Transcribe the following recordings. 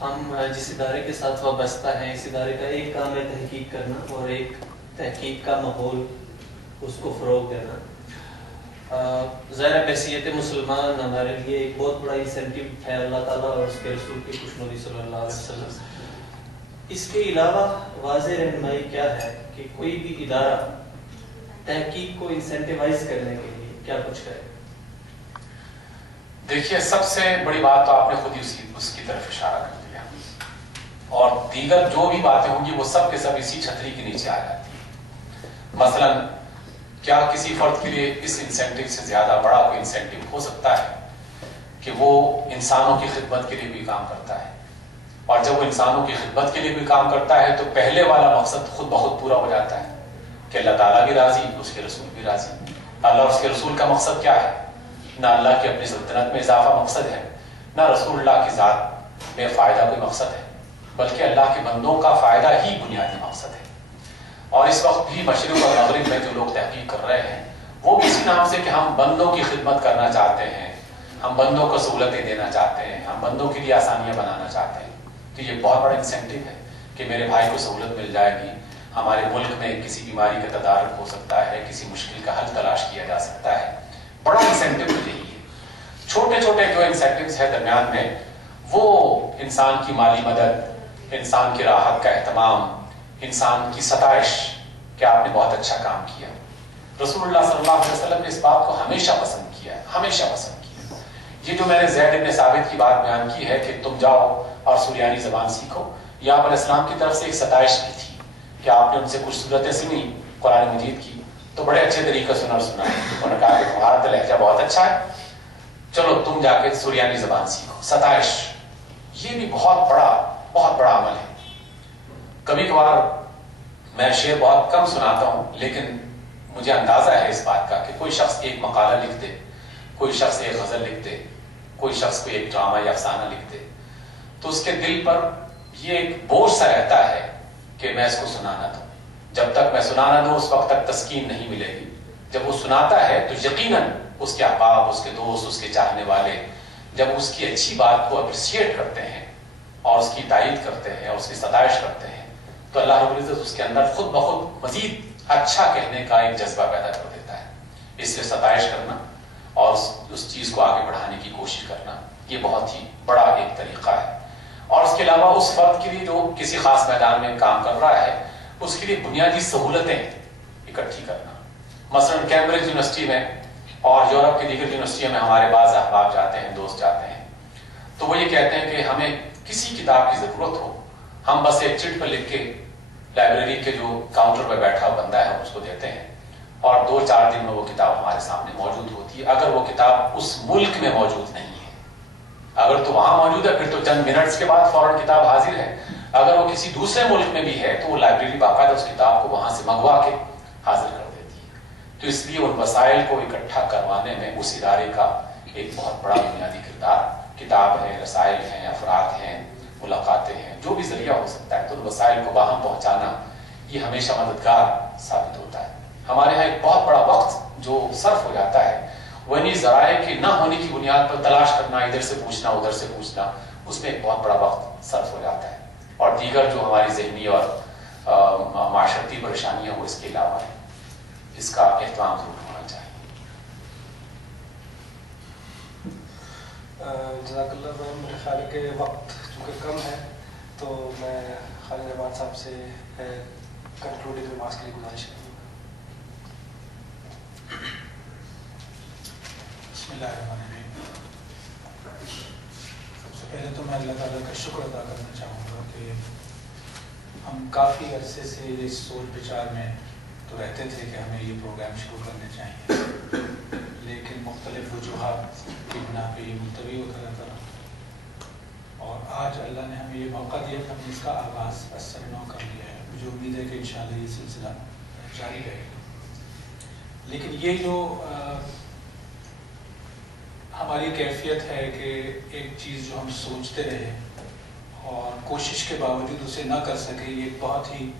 ہم جس ادارے کے ساتھ وابستہ ہیں اس ادارے کا ایک کام ہے تحقیق کرنا اور ایک تحقیق کا ماحول اس کو فروغ دینا. ظاہر بحیثیت مسلمان ہمارے لیے ایک بہت بڑا انسینٹیو ہے اللہ تعالیٰ اور اس کے رسول کی خوشنودی صلی اللہ علیہ وسلم. اس کے علاوہ واضح رہنمائی کیا ہے کہ کوئی بھی ادارہ تحقیق کو انسینٹیوائز کرنے کے لیے کیا کچھ کرے؟ دیکھیے، سب سے بڑی بات تو آپ نے خود ہی اس کی طرف اشارہ کر دیا، اور دیگر جو بھی باتیں ہوں گی وہ سب کے سب اسی چھتری کے نیچے آ جاتی ہیں. مثلا کیا کسی فرد کے لیے اس انسینٹیو سے زیادہ بڑا کوئی انسینٹیو ہو سکتا ہے کہ وہ انسانوں کی خدمت کے لیے بھی کام کرتا ہے؟ اور جب وہ انسانوں کی خدمت کے لیے بھی کام کرتا ہے تو پہلے والا مقصد خود بخود پورا ہو جاتا ہے کہ اللہ تعالیٰ بھی راضی، اس کے رسول بھی راضی. اللہ اور اس کے رسول کا مقصد کیا ہے؟ نہ اللہ کی اپنی سلطنت میں اضافہ مقصد ہے، نہ رسول اللہ کی ذات میں فائدہ کوئی مقصد ہے، بلکہ اللہ کے بندوں کا فائدہ ہی بنیادی مقصد ہے. اور اس وقت بھی مشرق اور مغرب میں جو لوگ تحقیق کر رہے ہیں وہ بھی اسی نام سے کہ ہم بندوں کی خدمت کرنا چاہتے ہیں، ہم بندوں کو سہولتیں دینا چاہتے ہیں، ہم بندوں کے لیے آسانیاں بنانا چاہتے ہیں. تو یہ بہت بڑا انسینٹیو ہے کہ میرے بھائی کو سہولت مل جائے گی، ہمارے ملک میں کسی بیماری کا تدارک ہو سکتا ہے، کسی مشکل کا حل تلاش کیا جا سکتا ہے. بڑا انسینٹیو یہی ہے. چھوٹے چھوٹے جو انسینٹیوز ہیں درمیان میں، وہ انسان کی مالی مدد، انسان کی راحت کا اہتمام، انسان کی ستائش کہ آپ نے بہت اچھا کام کیا. رسول اللہ صلی اللہ علیہ وسلم نے اس بات کو ہمیشہ پسند کیا ہے، ہمیشہ پسند کیا. یہ جو میں نے زید بن ثابت کی بات بیان کی ہے کہ تم جاؤ اور سریانی زبان سیکھو، یہ آپ علیہ السلام کی طرف سے ایک ستائش بھی تھی کہ آپ نے ان سے کچھ صورتیں سنی قرآن مجید کی تو بڑے اچھے طریقے سے سنائی. انہوں نے کہا کہ تمہارا تو لہجہ بہت اچھا ہے، چلو تم جا کے سریانی زبان سیکھو. ستائش یہ بھی بہت بڑا عمل ہے. کبھی کبھار میں شعر بہت کم سناتا ہوں، لیکن مجھے اندازہ ہے اس بات کا کہ کوئی شخص ایک مقالہ لکھ دے، کوئی شخص ایک غزل لکھ دے، کوئی شخص کوئی ایک ڈرامہ یا افسانہ لکھ دے تو اس کے دل پر یہ ایک بوجھ سا رہتا ہے کہ میں اس کو سنا نہ دوں. جب تک میں سنا نہ دوں اس وقت تک تسکین نہیں ملے گی. جب وہ سناتا ہے تو یقیناً اس کے احباب، اس کے دوست، اس کے چاہنے والے جب اس کی اچھی بات کو اپریشیٹ کرتے ہیں اور اس کی تائید کرتے ہیں اور اس کی ستائش کرتے ہیں تو اللہ رب العزت اس کے اندر خود بخود مزید اچھا کہنے کا ایک جذبہ پیدا کر دیتا ہے. اس سے ستائش کرنا اور اس چیز کو آگے بڑھانے کی کوشش کرنا یہ بہت ہی بڑا ایک طریقہ ہے. اور اس کے علاوہ اس فرد کے لیے جو کسی خاص میدان میں کام کر رہا ہے اس کے لیے بنیادی سہولتیں اکٹھی کرنا. مثلا کیمبرج یونیورسٹی میں اور یورپ کی دیگر یونیورسٹیوں میں ہمارے بعض احباب جاتے ہیں، دوست جاتے ہیں، تو وہ یہ کہتے ہیں کہ ہمیں کسی کتاب کی ضرورت ہو ہم بس ایک چٹ پر لکھ کے لائبریری کے جو کاؤنٹر پر بیٹھا ہوا بندہ ہے اس کو دیتے ہیں اور 2-4 دن میں وہ کتاب ہمارے سامنے موجود ہوتی ہے. اگر وہ کتاب اس ملک میں موجود نہیں ہے، اگر تو وہاں موجود ہے پھر تو چند منٹس کے بعد فوراً کتاب حاضر ہے. اگر وہ کسی دوسرے ملک میں بھی ہے تو وہ لائبریری باقاعدہ اس کتاب کو وہاں سے منگوا کے حاضر کر دیتی ہے. تو اس لیے ان وسائل کو اکٹھا کروانے میں اس ادارے کا ایک بہت بڑا بنیادی کردار. کتاب ہے، رسائل ہیں، افراد ہیں، ملاقاتیں ہیں، جو بھی ذریعہ ہو سکتا ہے تو ان وسائل کو باہم پہنچانا یہ ہمیشہ مددگار ثابت ہوتا ہے. ہمارے یہاں ایک بہت بڑا وقت جو صرف ہو جاتا ہے وہ انہیں ذرائع کے نہ ہونے کی بنیاد پر تلاش کرنا، ادھر سے پوچھنا ادھر سے پوچھنا، اس میں ایک بہت بڑا وقت صرف ہو جاتا ہے. اور دیگر جو ہماری ذہنی اور معاشرتی پریشانیاں وہ اس کے علاوہ ہیں. اس کا اہتمام ضرور ہونا چاہیے. جزاک اللہ. میرے خیال ہے کہ وقت چونکہ کم ہے تو میں خالد رحمان صاحب سے کنکلوڈنگ ریمارکس کے لیے گزارش کروں گا. بسم اللہ الرحمن الرحیم. سب سے پہلے تو میں اللہ تعالیٰ کا شکر ادا کرنا چاہوں گا کہ ہم کافی عرصے سے اس سوچ بچار میں تو رہتے تھے کہ ہمیں یہ پروگرام شروع کرنے چاہیے، لیکن مختلف وجوہات کی بنا پہ یہ ملتوی ہوتا رہتا رہا. اور آج اللہ نے ہمیں یہ موقع دیا کہ ہم نے اس کا آغاز اثر نو کر لیا ہے. مجھے امید ہے کہ انشاءاللہ یہ سلسلہ جاری رہے گا. لیکن یہ جو ہماری کیفیت ہے کہ ایک چیز جو ہم سوچتے رہے اور کوشش کے باوجود اسے نہ کر سکے، یہ بہت ہی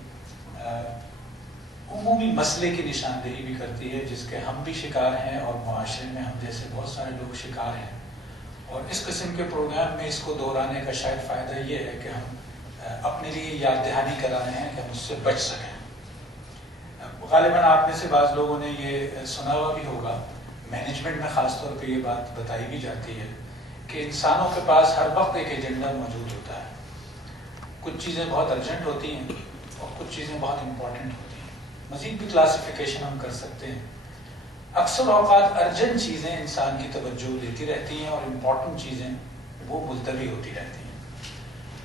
عمومی مسئلے کی نشاندہی بھی کرتی ہے جس کے ہم بھی شکار ہیں اور معاشرے میں ہم جیسے بہت سارے لوگ شکار ہیں. اور اس قسم کے پروگرام میں اس کو دہرانے کا شاید فائدہ یہ ہے کہ ہم اپنے لیے یاد دہانی کرا رہے ہیں کہ ہم اس سے بچ سکیں۔ غالباً آپ میں سے بعض لوگوں نے یہ سنا ہوا بھی ہوگا، مینجمنٹ میں خاص طور پہ یہ بات بتائی بھی جاتی ہے کہ انسانوں کے پاس ہر وقت ایک ایجنڈا موجود ہوتا ہے۔ کچھ چیزیں بہت ارجنٹ ہوتی ہیں اور کچھ چیزیں بہت امپورٹنٹ ہوتی ہیں۔ مزید بھی کلاسیفیکیشن ہم کر سکتے ہیں۔ اکثر اوقات ارجنٹ چیزیں انسان کی توجہ لیتی رہتی ہیں اور امپورٹنٹ چیزیں وہ ملتوی ہوتی رہتی ہیں،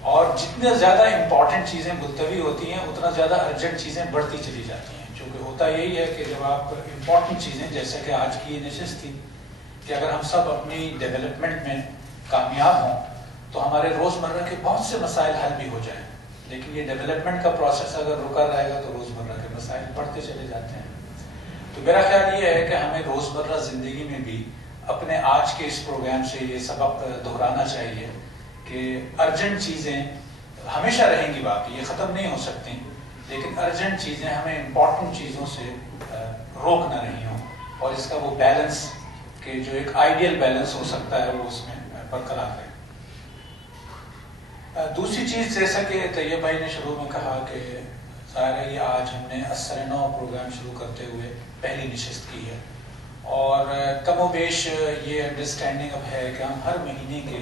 اور جتنے زیادہ امپورٹنٹ چیزیں ملتوی ہوتی ہیں اتنا زیادہ ارجنٹ چیزیں بڑھتی چلی جاتی ہیں۔ چونکہ ہوتا یہی ہے کہ جب آپ امپورٹنٹ چیزیں، جیسے کہ آج کی یہ نشست تھی کہ اگر ہم سب اپنی ڈیولپمنٹ میں کامیاب ہوں تو ہمارے روزمرہ کے بہت سے مسائل حل بھی ہو جائیں، لیکن یہ ڈیولپمنٹ کا پروسیس اگر رکا رہے گا تو روزمرہ کے مسائل بڑھتے چلے جاتے ہیں۔ تو میرا خیال یہ ہے کہ ہمیں روزمرہ زندگی میں بھی اپنے آج کے اس پروگرام سے یہ سبق دہرانا چاہیے کہ ارجنٹ چیزیں ہمیشہ رہیں گی، باقی یہ ختم نہیں ہو سکتی، لیکن ارجنٹ چیزیں ہمیں امپورٹنٹ چیزوں سے روک نہ رہی ہوں، اور اس کا وہ بیلنس کہ جو ایک آئیڈیل بیلنس ہو سکتا ہے وہ اس میں برقرار رہے۔ دوسری چیز، جیسا کہ طیب بھائی نے شروع میں کہا کہ ظاہر ہے یہ آج ہم نے اثر نو پروگرام شروع کرتے ہوئے پہلی نشست کی ہے، اور کم و بیش یہ انڈرسٹینڈنگ اب ہے کہ ہم ہر مہینے کے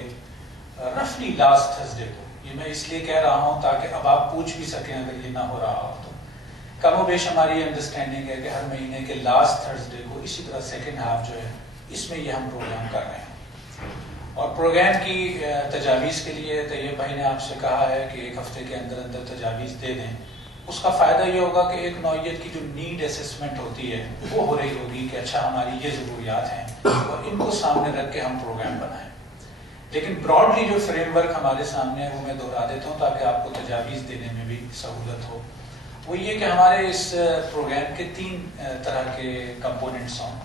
رفلی لاسٹ تھرسڈے کو، یہ میں اس لیے کہہ رہا ہوں تاکہ اب آپ پوچھ بھی سکیں اگر یہ نہ ہو رہا ہو تو، کم و بیش ہماری یہ انڈرسٹینڈنگ ہے کہ ہر مہینے کے لاسٹ تھرسڈے کو، اسی طرح سیکنڈ ہاف جو ہے اس میں یہ ہم پروگرام کر رہے ہیں۔ اور پروگرام کی تجاویز کے لیے طیب بھائی نے آپ سے کہا ہے کہ ایک ہفتے کے اندر اندر تجاویز دے دیں۔ اس کا فائدہ یہ ہوگا کہ ایک نوعیت کی جو نیڈ اسسمنٹ ہوتی ہے وہ ہو رہی ہوگی کہ اچھا ہماری یہ ضروریات ہیں اور ان کو سامنے رکھ کے ہم پروگرام بنائیں۔ لیکن براڈلی جو فریم ورک ہمارے سامنے ہے وہ میں دہرا دیتا ہوں تاکہ آپ کو تجاویز دینے میں بھی سہولت ہو۔ وہ یہ کہ ہمارے اس پروگرام کے 3 طرح کے کمپوننٹس ہوں۔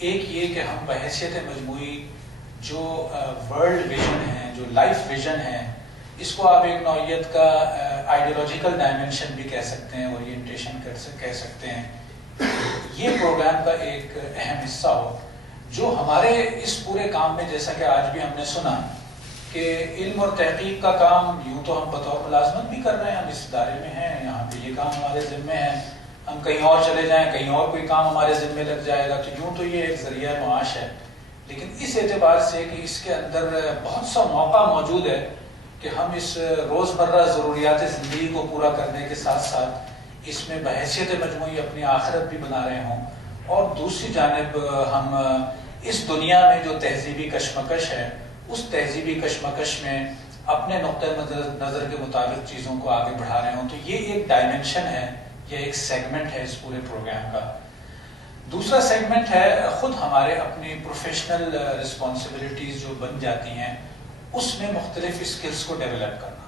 ایک یہ کہ ہم بحیثیت مجموعی جو ورلڈ ویژن ہے، جو لائف ویژن ہے، اس کو آپ ایک نوعیت کا آئیڈیولوجیکل ڈائمنشن بھی کہہ سکتے ہیں، اورینٹیشن کہہ سکتے ہیں، یہ پروگرام کا ایک اہم حصہ ہو جو ہمارے اس پورے کام میں، جیسا کہ آج بھی ہم نے سنا کہ علم اور تحقیق کا کام یوں تو ہم بطور ملازمت بھی کر رہے ہیں، ہم اس ادارے میں ہیں، یہاں پہ یہ کام ہمارے ذمے ہے، ہم کہیں اور چلے جائیں، کہیں اور کوئی کام ہمارے ذمے لگ جائے گا، تو یوں تو یہ ایک ذریعہ معاش ہے، لیکن اس اعتبار سے کہ اس کے اندر بہت سا موقع موجود ہے کہ ہم اس روزمرہ ضروریات زندگی کو پورا کرنے کے ساتھ ساتھ اس میں بحیثیت مجموعی اپنی آخرت بھی بنا رہے ہوں، اور دوسری جانب ہم اس دنیا میں جو تہذیبی کشمکش ہے اس تہذیبی کشمکش میں اپنے نقطۂ نظر کے مطابق چیزوں کو آگے بڑھا رہے ہوں۔ تو یہ ایک ڈائمنشن ہے، یہ ایک سیگمنٹ ہے اس پورے پروگرام کا۔ دوسرا سیگمنٹ ہے خود ہمارے اپنی پروفیشنل رسپانسبلٹیز جو بن جاتی ہیں، اس میں مختلف اسکلز کو ڈیولپ کرنا۔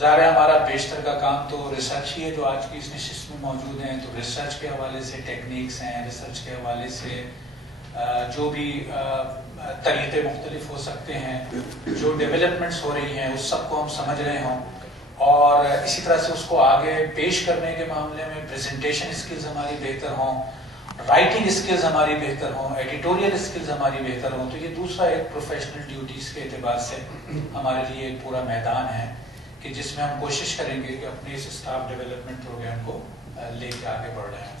ظاہر ہے ہمارا بیشتر کا کام تو ریسرچ ہی ہے جو آج کی اس نشست میں موجود ہیں، تو ریسرچ کے حوالے سے ٹیکنیکس ہیں، ریسرچ کے حوالے سے جو بھی طریقے مختلف ہو سکتے ہیں، جو ڈیولپمنٹس ہو رہی ہیں اس سب کو ہم سمجھ رہے ہوں، اور اسی طرح سے اس کو آگے پیش کرنے کے معاملے میں پریزنٹیشن اسکلز ہماری بہتر ہوں، رائٹنگ اسکلز ہماری بہتر ہوں، ایڈیٹوریل اسکلز ہماری بہتر ہوں۔ تو یہ دوسرا ایک پروفیشنل ڈیوٹیز کے اعتبار سے ہمارے لیے ایک پورا میدان ہے کہ جس میں ہم کوشش کریں گے کہ اپنے اس اسٹاف ڈیولپمنٹ پروگرام کو لے کے آگے بڑھ رہے ہیں۔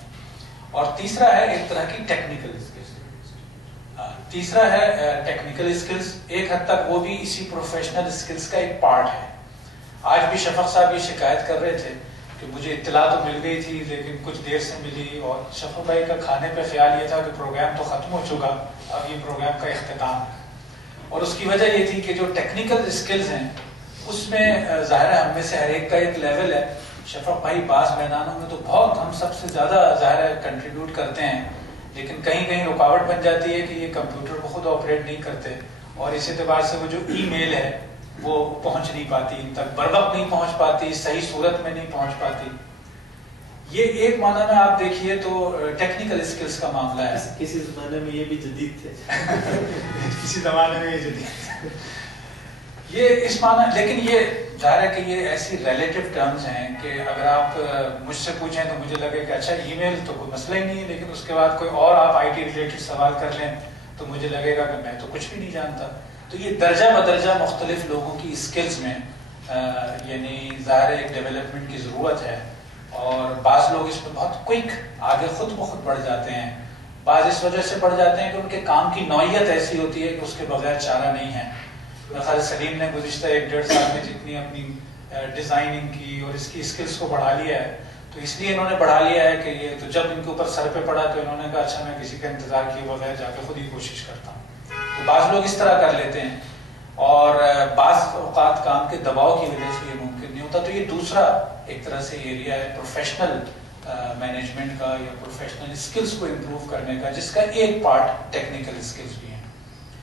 اور تیسرا ہے ایک طرح کی ٹیکنیکل اسکلز۔ تیسرا ہے ٹیکنیکل اسکلز، ایک حد تک وہ بھی اسی پروفیشنل اسکلز کا ایک پارٹ ہے۔ آج بھی شفق صاحب یہ شکایت کر رہے تھے کہ مجھے اطلاع تو مل گئی تھی لیکن کچھ دیر سے ملی، اور شفق بھائی کا کھانے پہ خیال یہ تھا کہ پروگرام تو ختم ہو چکا، اب یہ پروگرام کا اختتام ہے۔ اور اس کی وجہ یہ تھی کہ جو ٹیکنیکل اسکلز ہیں اس میں ظاہر ہے ہم میں سے ہر ایک کا ایک لیول ہے۔ شفق بھائی بعض میدانوں میں تو بہت ہم سب سے زیادہ ظاہر ہے کنٹریبیوٹ کرتے ہیں، لیکن کہیں کہیں رکاوٹ بن جاتی ہے کہ یہ کمپیوٹر کو خود آپریٹ نہیں کرتے، اور اس اعتبار سے وہ جو ای میل ہے وہ پہنچ نہیں پاتی، ان تک بر وقت نہیں پہنچ پاتی، صحیح صورت میں نہیں پہنچ پاتی۔ یہ ایک معنی میں آپ دیکھیے تو ٹیکنیکل اسکلز کا معاملہ ہے۔ کسی زمانے میں یہ بھی جدید تھے کسی زمانے میں یہ جدید یہ اس معنی، لیکن یہ ظاہر ہے کہ یہ ایسی ریلیٹیو ٹرمز ہیں کہ اگر آپ مجھ سے پوچھیں تو مجھے لگے کہ اچھا ای میل تو کوئی مسئلہ ہی نہیں ہے، لیکن اس کے بعد کوئی اور آپ آئی ٹی ریلیٹڈ سوال کر لیں تو مجھے لگے گا کہ میں تو کچھ بھی نہیں جانتا۔ تو یہ درجہ بدرجہ مختلف لوگوں کی اسکلز میں یعنی ظاہر ایک ڈیولپمنٹ کی ضرورت ہے، اور بعض لوگ اس میں بہت کوئک آگے خود بخود بڑھ جاتے ہیں، بعض اس وجہ سے بڑھ جاتے ہیں کہ ان کے کام کی نوعیت ایسی ہوتی ہے کہ اس کے بغیر چارہ نہیں ہے۔ میرے خیال سلیم نے گزشتہ 1-1.5 سال میں جتنی اپنی ڈیزائننگ کی اور اس کی اسکلز کو بڑھا لیا ہے، تو اس لیے انہوں نے بڑھا لیا ہے کہ یہ تو جب ان کے اوپر سر پہ پڑا تو انہوں نے کہا اچھا میں کسی کا انتظار کیے بغیر جا کے خود ہی کوشش کرتا ہوں۔ تو بعض لوگ اس طرح کر لیتے ہیں، اور بعض اوقات کام کے دباؤ کی وجہ سے یہ ممکن نہیں ہوتا۔ تو یہ دوسرا ایک طرح سے ایریا ہے پروفیشنل مینجمنٹ کا یا پروفیشنل اسکلز کو امپروو کرنے کا، جس کا ایک پارٹ ٹیکنیکل اسکلز بھی ہیں۔